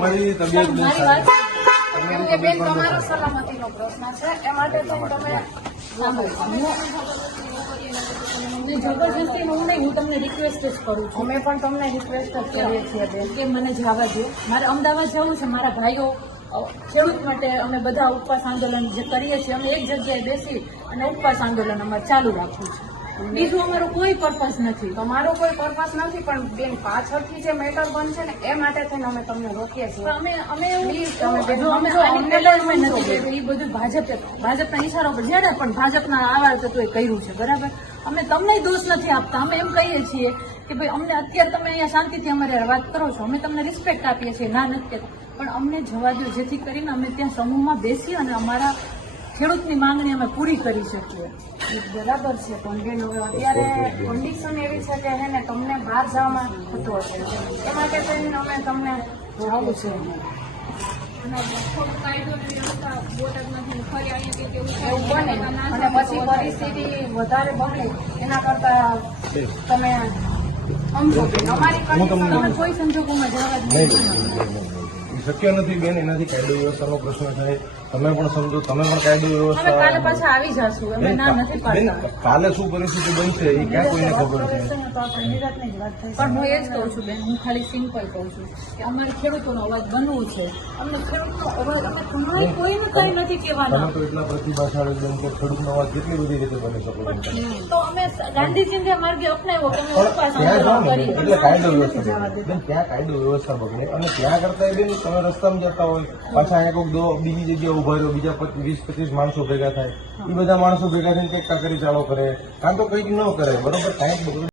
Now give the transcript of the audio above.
તમારી તબિયત બહુ મારી સારી. વાત કેમ કે બેન તમારો સલામતીનો પ્રશ્ન છે. એ માટે થઈને તમે જબરજસ્તી હું નહીં હું તમને રિક્વેસ્ટ જ કરું છું. અમે પણ તમને રિક્વેસ્ટ જ કરીએ છીએ બેન. કે મને જવા દો મારે અમદાવાદ જવું છે મારા ભાઈઓ ખેડૂત માટે અમે બધા ઉપવાસ આંદોલન જે કરીએ છીએ અમે એક જગ્યાએ બેસી અને ઉપવાસ આંદોલન અમારે ચાલુ રાખવું છે. બીજું અમારો કોઈ પર્પઝ નથી. તમારો કોઈ પર્પઝ નથી પણ બેન પાછળથી જે મેટર બનશે ને એ માટે થઈને અમે તમને રોકીએ છીએ. અમે અમે એ બધું ભાજપે ભાજપના ઈશારો પર જ્યારે પણ ભાજપના આવા તત્વે કર્યું છે બરાબર? અમે તમને દોષ નથી આપતા. અમે એમ કહીએ છીએ કે ભાઈ અમને અત્યારે તમે અહીંયા શાંતિથી અમારે વાત કરો છો. અમે તમને રિસ્પેક્ટ આપીએ છીએ ના નથી પણ અમને જવા દો જેથી કરીને અમે ત્યાં સમૂહમાં બેસી અને અમારા ખેડૂતની માંગણી અમે પૂરી કરી શકીએ. બરાબર છે પણ બેન હવે અત્યારે કન્ડિશન એવી છે કે હે તમને બહાર જવામાં થતું હશે. એ માટે થઈને અમે તમને જણાવું છે. એવું બને. અને પછી પરિસ્થિતિ વધારે બને એના કરતા તમે સમજો અમારી કોઈ સંજોગોમાં જવા જ નહીં શક્ય નથી બેન એનાથી કાયદો વ્યવસ્થાનો પ્રશ્ન થાય. તમે પણ સમજો તમે પણ કાયદો વ્યવસ્થા આવી જશું બેન, ના નથી બેન, પાડતા. કાલે શું પરિસ્થિતિ બનશે એ ક્યાં કોઈને ખબર છે? તો આપણે નિરાંતની જ વાત થઈ પણ હું એ જ કહું છું બેન હું ખાલી સિમ્પલ કહું છું કે અમારે ખેડૂતોનો અવાજ બનવું છે. અમને ખેડૂતનો અવાજ અમે તમારે કોઈને કઈ નથી તમે તો એટલા પ્રતિભાશાળી બેન કે ખેડૂતનો અવાજ કેટલી બધી રીતે બની શકો તો અમે ગાંધીજીને માર્ગે અપનાવ્યો કે અમે એટલે કાયદો વ્યવસ્થા બગડે. બેન ત્યાં કાયદો વ્યવસ્થા બગડે. અને ત્યાં કરતા બેન તમે રસ્તામાં જતા હોય પાછા અહીંયા કોઈક દો બીજી જગ્યાએ ઊભા રહ્યો બીજા વીસ પચીસ માણસો ભેગા થાય. એ બધા માણસો ભેગા થઈને કંઈક કાકરી ચાલો કરે. કાં તો કંઈક ન કરે બરોબર? કાંઈક